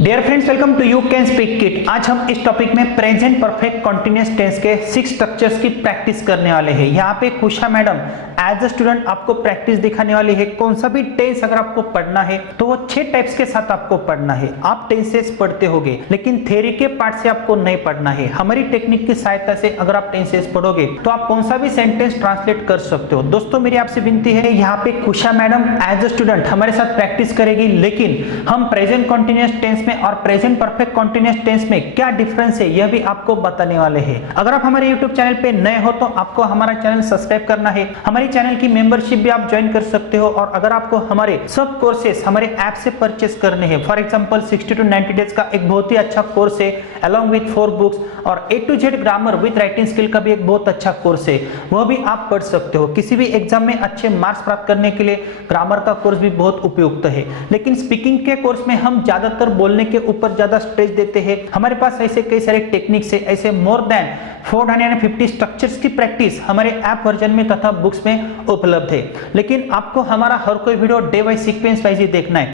Dear friends, welcome to you can speak kit. आज हम इस टॉपिक में प्रेजेंट परफेक्ट कंटीन्यूअस टेंस के 6 स्ट्रक्चर्स की प्रैक्टिस करने वाले हैं। यहाँ पे खुशा मैडम एज अ स्टूडेंट आपको प्रैक्टिस दिखाने वाली है। कौन सा भी टेंस अगर आपको पढ़ना है तो वो 6 टाइप्स के साथ आपको पढ़ना है। आप टेंसेस पढ़ते होगे लेकिन थ्योरी के पार्ट से आपको नहीं पढ़ना है। हमारी टेक्निक की सहायता से अगर आप टेंसेस पढ़ोगे तो आप कौन सा भी सेंटेंस ट्रांसलेट कर सकते हो। दोस्तों, मेरी आपसे विनती है, यहाँ पे खुशा मैडम एज अ स्टूडेंट हमारे साथ प्रैक्टिस करेगी, लेकिन हम प्रेजेंट कंटीन्यूअस टेंस में और प्रेजेंट परफेक्ट कंटीन्यूअस टेंस में क्या डिफरेंस है यह भी आपको बताने वाले हैं। अगर आप हमारे YouTube चैनल पे नए हो तो आपको हमारा चैनल सब्सक्राइब करना है। हमारे चैनल की मेंबरशिप भी आप ज्वाइन कर सकते हो। और अगर आपको हमारे सब कोर्सेस हमारे ऐप से परचेस करने हैं, फॉर एग्जांपल 60 to 90 डेज का एक बहुत ही अच्छा कोर्स है अलॉन्ग विथ 4 बुक्स, और A to Z grammar with writing skill का भी एक बहुत अच्छा कोर्स है, वह भी आप पढ़ सकते हो। किसी भी एग्जाम में अच्छे मार्क्स प्राप्त करने के लिए ग्रामर का कोर्स भी बहुत उपयुक्त है। लेकिन स्पीकिंग के कोर्स में हम ज्यादातर बोलने के ऊपर ज्यादा स्ट्रेस देते हैं। हमारे पास ऐसे कई सारे टेक्निक्स है, ऐसे मोर देन 450 स्ट्रक्चर्स की प्रैक्टिस हमारे ऐप वर्जन में तथा बुक्स में उपलब्ध है। लेकिन आपको हमारा हर कोई video day wise sequence wise ही देखना है।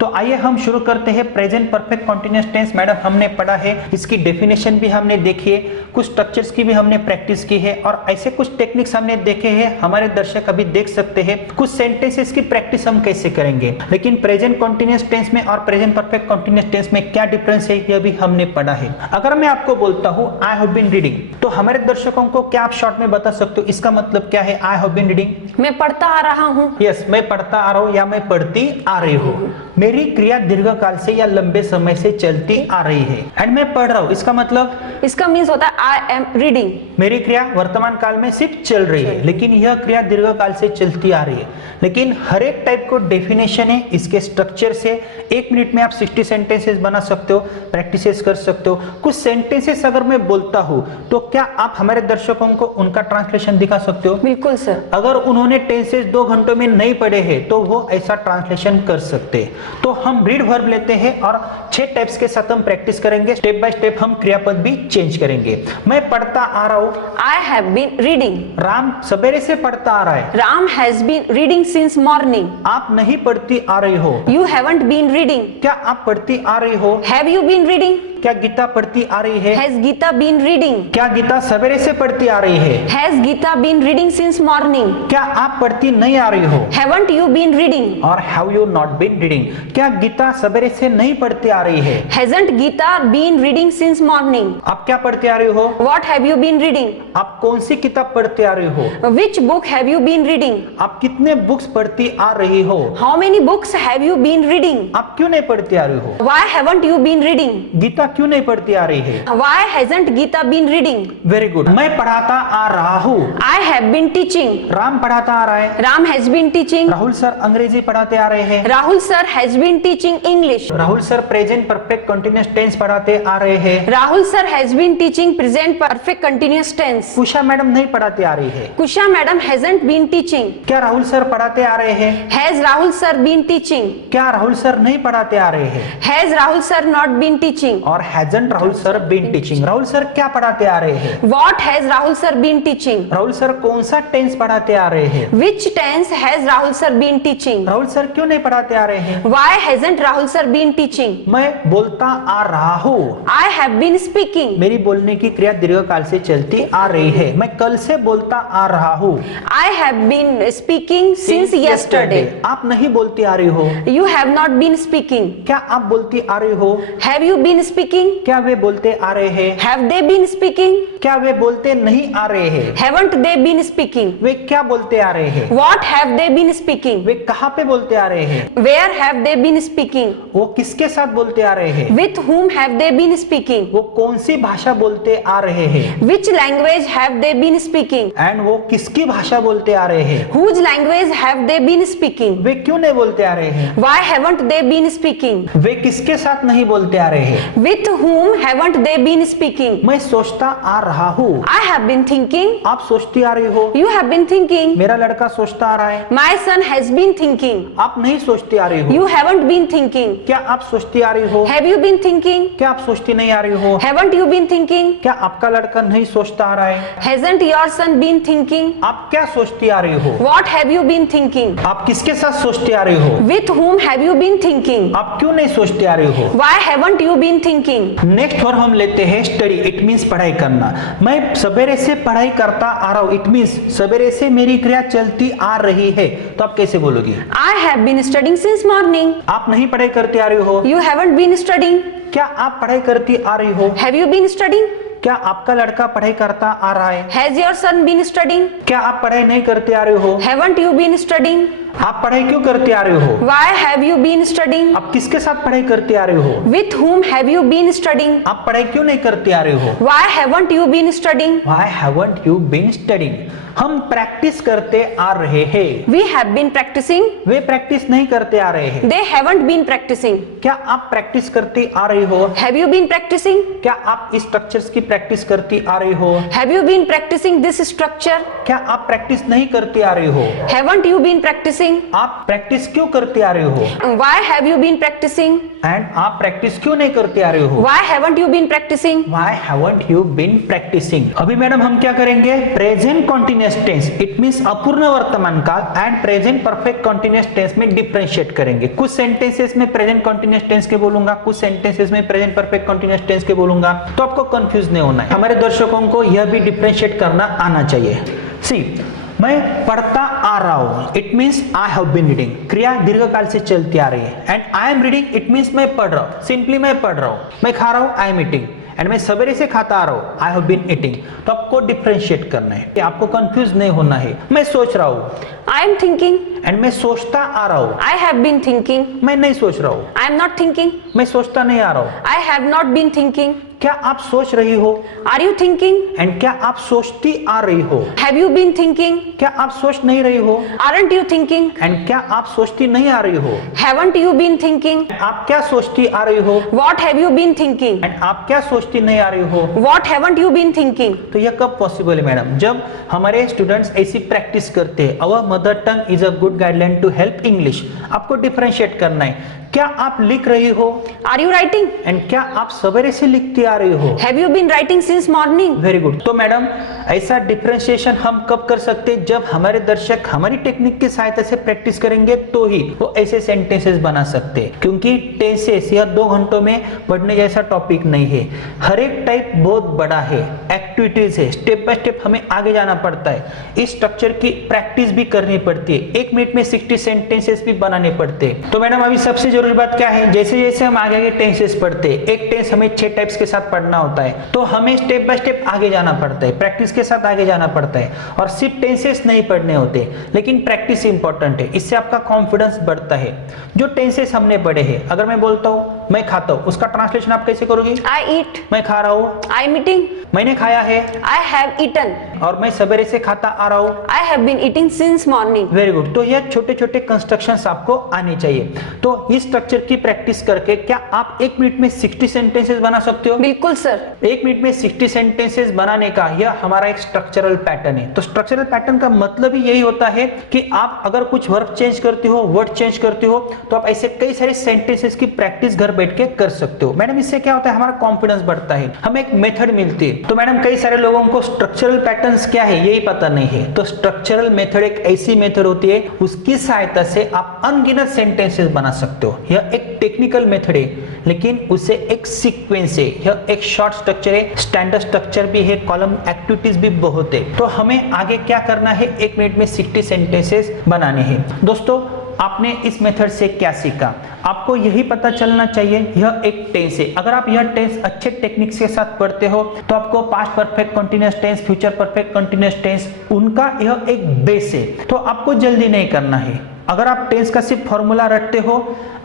तो आइए हम शुरू करते हैं। Present perfect continuous tense madam हमने पढ़ा है, इसकी डेफिनेशन भी हमने देखी है, कुछ स्ट्रक्चर्स की भी हमने प्रैक्टिस की है, और ऐसे कुछ टेक्निक्स हमने देखे हैं। हमारे दर्शक अभी देख सकते हैं कुछ सेंटेंसेस की प्रैक्टिस हम कैसे करेंगे। लेकिन प्रेजेंट कंटीन्यूअस टेंस में और प्रेजेंट परफेक्ट कंटीन्यूअस टेंस में क्या डिफरेंस है यह भी हमने पढ़ा है। अगर मैं आपको बोलता हूं आई हैव बीन रीडिंग, तो हमारे दर्शकों को क्या आप शॉर्ट में बता सकते हो इसका मतलब क्या है? आई हैव बीन रीडिंग, मैं पढ़ता आ रहा हूँ। यस, मैं पढ़ता आ रहा हूँ या मैं पढ़ती आ रही हूँ। मेरी क्रिया दीर्घकाल से या लंबे समय से चलती आ रही है। एंड मैं पढ़ रहा हूँ, इसका मतलब, इसका मीन्स होता है आई एम रीडिंग। मेरी क्रिया वर्तमान काल में सिर्फ चल रही है, लेकिन यह क्रिया दीर्घकाल से चलती आ रही है। लेकिन हर एक टाइप को डेफिनेशन है, इसके स्ट्रक्चर से 1 मिनट में आप 60 सेंटेंसेस बना सकते हो, प्रैक्टिसेस कर सकते हो। कुछ सेंटेंसेस अगर मैं बोलता हूँ तो क्या आप हमारे दर्शकों को उनका ट्रांसलेशन दिखा सकते हो? बिल्कुल सर। अगर उन्होंने टेंसेस 2 घंटों में नहीं पढ़े हैं तो वो ऐसा ट्रांसलेशन कर सकते हैं। तो हम रीड वर्ब लेते हैं और 6 टाइप्स के साथ हम प्रैक्टिस करेंगे। स्टेप बाय स्टेप हम क्रियापद भी चेंज करेंगे। मैं पढ़ता आ रहा हूँ, I have been reading. Ram सवेरे से पढ़ता आ रहा है। Ram has been reading since morning. आप नहीं पढ़ती आ रही हो। You haven't been reading. क्या आप पढ़ती आ रही हो? Have you been reading. क्या गीता पढ़ती आ रही है? Has Gita been reading. क्या गीता सवेरे से पढ़ती आ रही है? Has Gita been reading since morning. क्या आप पढ़ती नहीं आ रही हो? Haven't you been reading. और have you not been reading, क्या गीता सवेरे से नहीं पढ़ती आ रही है? Hasn't Gita been reading since morning. आप क्या पढ़ती आ रही हो? What have you been reading. आप कौन सी किताब पढ़ती आ रही हो? Which book have you been reading. आप कितने बुक्स पढ़ती आ रही हो? How many books have you been reading. आप क्यों नहीं पढ़ती आ रही हो? Why haven't you been reading. Gita क्यों नहीं पढ़ती आ रही है? Why hasn't Gita been reading? Very good. मैं पढ़ाता आ रहा हूँ। I have been teaching. Ram पढ़ाता आ रहा है। Ram has been teaching. Rahul sir अंग्रेजी पढ़ाते आ रहे हैं। Rahul sir has been teaching English. Rahul sir present perfect continuous tense पढ़ाते आ रहे हैं। Rahul sir has been teaching present perfect continuous tense. Kusha madam नहीं पढ़ाते आ रही है। Kusha madam hasn't been teaching. क्या राहुल सर पढ़ाते आ रहे हैं? Has Rahul sir been teaching? क्या राहुल सर नहीं पढ़ाते आ रहे हैं? Has Rahul sir not been teaching? और hasn't Rahul sir been teaching, Rahul sir क्या पढ़ाते आ रहे हैं? What has Rahul sir been teaching? Rahul sir कौन सा टेंस पढ़ाते आ रहे हैं? Which tense has Rahul sir been teaching? Rahul sir क्यों नहीं पढ़ाते आ रहे हैं? Why hasn't Rahul sir been teaching? मैं बोलता आ रहा हूँ। I have been speaking. मेरी बोलने की क्रिया दीर्घकाल से चलती आ रही है। मैं कल से बोलता आ रहा हूँ। I have been speaking since yesterday. आप नहीं बोलती आ रही हो। You have not been speaking. क्या आप बोलती आ रही हो? Have you been speaking? क्या वे बोलते आ रहे हैं? Have they been speaking? क्या वे बोलते नहीं आ रहे हैं? Haven't they been speaking? वे क्या बोलते आ रहे हैं? What have they been speaking? वे कहाँ पे बोलते आ रहे हैं? Where have they been speaking? वो किसके साथ बोलते आ रहे हैं? With whom have they been speaking? वो कौन सी भाषा बोलते आ रहे हैं? Which language have they been speaking? And वो किसकी भाषा बोलते आ रहे हैं? Whose language have they been speaking? वे क्यों नहीं बोलते आ रहे हैं? Why haven't they been speaking? वे किसके साथ नहीं बोलते आ रहे हैं? With With whom haven't they been speaking? मैं सोचता आ रहा हूँ। I have been thinking. आप सोचती आ रही हो। You have been thinking. मेरा लड़का सोचता आ रहा है। My son has been thinking. आप नहीं सोचती आ रही हो। You haven't been thinking. क्या आप सोचती आ रही हो? Have you been thinking? क्या आप सोचती नहीं आ रही हो? Haven't you been thinking? क्या आपका लड़का नहीं सोचता आ रहा है? Hasn't your son been thinking? आप क्या सोचती आ रही हो? What have you been thinking? आप किसके साथ सोचती आ रही हो? With whom have you been thinking? आप क्यों नहीं सोचती आ रही हो? Why haven't you been thinking? Next word हम लेते हैं स्टडी। इट मीन्स पढ़ाई करना। मैं सवेरे से पढ़ाई करता आ रहा हूँ। इट मीन्स सवेरे से मेरी क्रिया चलती आ रही है। तो आप कैसे बोलोगी? I have been studying since morning. आप नहीं पढ़ाई करती आ रही हो। You haven't been studying. क्या आप पढ़ाई करती आ रही हो? Have you been studying? क्या आपका लड़का पढ़ाई करता आ रहा है? Has your son been studying? क्या आप पढ़ाई नहीं करते आ रहे हो? Haven't you been studying? आप पढ़ाई क्यों करते आ रहे हो? Why have you been studying? आप किसके साथ पढ़ाई करते आ रहे हो? With whom have you been studying? आप पढ़ाई क्यों नहीं करते आ रहे हो? Why haven't you been studying? Why haven't you been studying? हम प्रैक्टिस करते आ रहे हैं। We have been practicing. Way practice नहीं करते आ रहे हैं। They haven't been practicing. क्या आप प्रैक्टिस करती आ रही हो? Have you been practicing? क्या आप इस स्ट्रक्चर्स की प्रैक्टिस करती आ रही हो? Have you been practicing this structure? क्या आप प्रैक्टिस नहीं करते आ रही हो? Haven't you been practicing? आप प्रैक्टिस क्यों करते आ रहे हो? Why have you been practicing? And आप प्रैक्टिस क्यों नहीं करते आ रहे हो? Why haven't you been practicing? Why haven't you been practicing? अभी मैडम हम क्या करेंगे? Present continuous tense it means अपूर्ण वर्तमान काल and present perfect continuous tense में डिफरेंशिएट करेंगे। कुछ सेंटेंसेस में प्रेजेंट कॉन्टिन्यूअस टेंस के बोलूंगा, कुछ सेंटेंसेस में प्रेजेंट परफेक्ट कॉन्टिन्यूअस टेंस के बोलूंगा, तो आपको कंफ्यूज नहीं होना है। हमारे दर्शकों को यह भी डिफरेंशिएट करना आना चाहिए। सी मैं पढ़ता आ रहा हूं। It means I have been reading. क्रिया दीर्घकाल से चलती आ रही है। And I am reading it means मैं पढ़ रहा हूं। सिंपली मैं पढ़ रहा हूं। मैं खा रहा हूं, आई एम ईटिंग। एंड मैं सवेरे से खाता आ रहा हूं, आई हैव बीन ईटिंग। तो आपको डिफरेंशिएट करना है, आपको कंफ्यूज नहीं होना है। मैं सोच रहा हूं, I am thinking. एंड मैं सोचता आ रहा हूं। I have been thinking. मैं नहीं सोच रहा हूं, I am not thinking. मैं सोचता नहीं आ रहा हूं। I have not been thinking. क्या आप सोच रही हो? Are you thinking? एंड क्या आप सोचती आ रही हो? Have you been thinking? क्या आप सोच नहीं रही हो? Aren't you thinking? एंड क्या आप सोचती नहीं आ रही हो? Haven't you been thinking? आप क्या सोचती आ रही हो? What have you been thinking? And आप क्या सोचती नहीं आ रही हो? What haven't you been thinking? तो यह कब पॉसिबल है मैडम? जब हमारे स्टूडेंट्स ऐसी प्रैक्टिस करते हैं। Our mother tongue is a good guideline to help English. आपको डिफरेंशिएट करना है। क्या आप लिख रही हो? Are you writing? एंड क्या आप सवेरे से लिखती आ रही हो? Have you been writing since morning? Very good. तो मैडम ऐसा डिफरेंशिएशन हम कब कर सकते हैं? जब हमारे दर्शक हमारी टेक्निक की सहायता से प्रैक्टिस करेंगे तो ही वो ऐसे सेंटेंसेस बना सकते हैं। क्योंकि टेंसेस यह 2 घंटों में पढ़ने जैसा टॉपिक नहीं है। हर एक टाइप बहुत बड़ा है, एक्टिविटीज है, स्टेप बाय स्टेप हमें आगे जाना पड़ता है। इस स्ट्रक्चर की प्रैक्टिस भी करनी पड़ती है। 1 मिनट में 60 सेंटेंसेस भी बनाने पड़ते हैं। तो मैडम अभी सबसे जरूरी बात क्या है? जैसे जैसे हम आगे आगे टेंसेस पढ़ते हैं, एक टेंस हमें 6 टाइप्स के साथ पढ़ना होता है, तो हमें स्टेप बाय स्टेप आगे जाना पड़ता है, प्रैक्टिस के साथ आगे जाना पड़ता है। और सिर्फ टेंसेस नहीं पढ़ने होते, लेकिन प्रैक्टिस इंपॉर्टेंट है। इससे आपका कॉन्फिडेंस बढ़ता है। जो टेंसेस हमने पढ़े हैं, अगर मैं बोलता हूँ मैं खाता हूँ, उसका ट्रांसलेशन आप कैसे करोगी? I eat. मैं खा रहा हूँ, I am eating. मैंने खाया है। I have eaten. और मैं सवेरे से खाता आ रहा हूँ। I have been eating since morning. Very good. तो यह छोटे छोटे कंस्ट्रक्शंस आपको आने चाहिए। तो इस स्ट्रक्चर की प्रैक्टिस करके क्या आप 1 मिनट में 60 सेंटेंसेस बना सकते हो? बिल्कुल सर। 1 मिनट में 60 सेंटेंसेस बनाने का यह हमारा एक स्ट्रक्चरल पैटर्न है। तो स्ट्रक्चरल पैटर्न का मतलब ही यही होता है कि आप अगर कुछ वर्ब चेंज करते हो, वर्ड चेंज करते हो, तो आप ऐसे कई सारे सेंटेंसेस की प्रैक्टिस घर बैठ के कर सकते हो। मैडम इससे क्या होता है? हमारा कॉन्फिडेंस बढ़ता है, हमें एक मेथड मिलती है। तो मैडम कई सारे लोगों को स्ट्रक्चरल पैटर्न्स क्या है यही पता नहीं है। तो स्ट्रक्चरल मेथड एक ऐसी मेथड होती है, उसकी सहायता से आप अनगिनत सेंटेंसेस बना सकते हो। यह एक टेक्निकल मेथड है, लेकिन उसे एक सीक्वेंस है। यह एक शॉर्ट स्ट्रक्चर है, स्टैंडर्ड स्ट्रक्चर भी है, कॉलम एक्टिविटीज भी बहुत है। तो हमें आगे क्या करना है? 1 मिनट में 60 सेंटेंसेस बनाने हैं। दोस्तों आपने इस मेथड से क्या सीखा? आपको यही पता चलना चाहिए यह एक टेंस है। अगर आप यह टेंस अच्छे टेक्निक्स के साथ पढ़ते हो तो आपको past perfect continuous tense, future perfect continuous tense, उनका यह एक बेस है। तो आपको जल्दी नहीं करना है, अगर आप टेंस का सिर्फ फॉर्मूला रटते हो,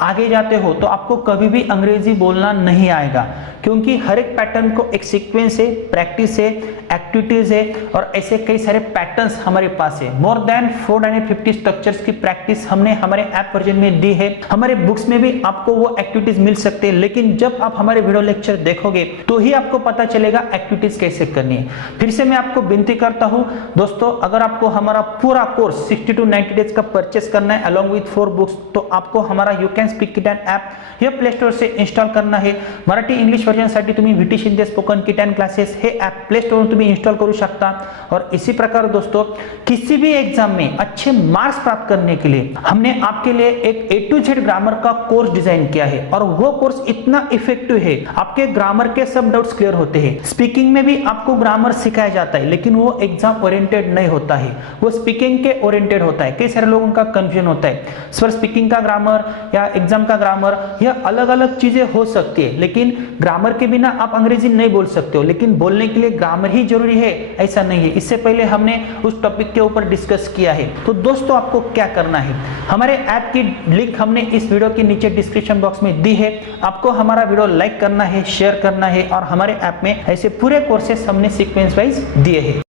आगे जाते हो, तो आपको कभी भी अंग्रेजी बोलना नहीं आएगा, क्योंकि हर एक पैटर्न को एक सीक्वेंस है, प्रैक्टिस है, एक्टिविटीज है और ऐसे कई सारे पैटर्न्स हमारे पास है। मोर देन 450 स्ट्रक्चर्स की प्रैक्टिस हमने हमारे ऐप वर्जन में दी है। हमारे बुक्स में भी आपको वो एक्टिविटीज मिल सकते हैं, लेकिन जब आप हमारे वीडियो लेक्चर देखोगे तो ही आपको पता चलेगा एक्टिविटीज कैसे करनी है। फिर से मैं आपको विनती करता हूं दोस्तों, अगर आपको हमारा पूरा कोर्स 60 to 90 डेज का परचेस करना है अलॉन्ग विथ 4 बुक्स, तो आपको हमारा you can speak kit app या प्ले स्टोर से इंस्टॉल करना आहे। मराठी इंग्लिश वर्जन साठी तुम्ही VT Shinde spoken kit and classes हे ऐप प्ले स्टोर में तुम्ही इंस्टॉल करू शकता। और इसी प्रकार दोस्तों, किसी भी एग्जाम में अच्छे मार्क्स प्राप्त करने के लिए हमने आपके लिए एक A to Z ग्रामर का कोर्स डिजाइन किया है, और वो कोर्स इतना इफेक्टिव है, आपके ग्रामर के सब डाउट्स क्लियर होते हैं। स्पीकिंग में भी आपको ग्रामर सिखाया जाता है, लेकिन वो एग्जाम ओरिएंटेड नहीं होता है, वो स्पीकिंग के ओरिएंटेड होता है। कई सारे लोगों का कंफ्यूजन होता है, सर स्पीकिंग का ग्रामर या एग्जाम का ग्रामर, यह अलग अलग चीजें हो सकती है, लेकिन ग्रामर के बिना आप अंग्रेजी नहीं बोल सकते हो, लेकिन बोलने के लिए ग्रामर ही जरूरी है ऐसा नहीं है। इससे पहले हमने उस टॉपिक के ऊपर डिस्कस किया है। तो दोस्तों, आपको क्या करना है, हमारे ऐप की लिंक हमने इस वीडियो के नीचे डिस्क्रिप्शन बॉक्स में दी है। आपको हमारा वीडियो लाइक करना है, शेयर करना है, और हमारे ऐप में ऐसे पूरे कोर्सेस हमने सीक्वेंस वाइज दिए हैं।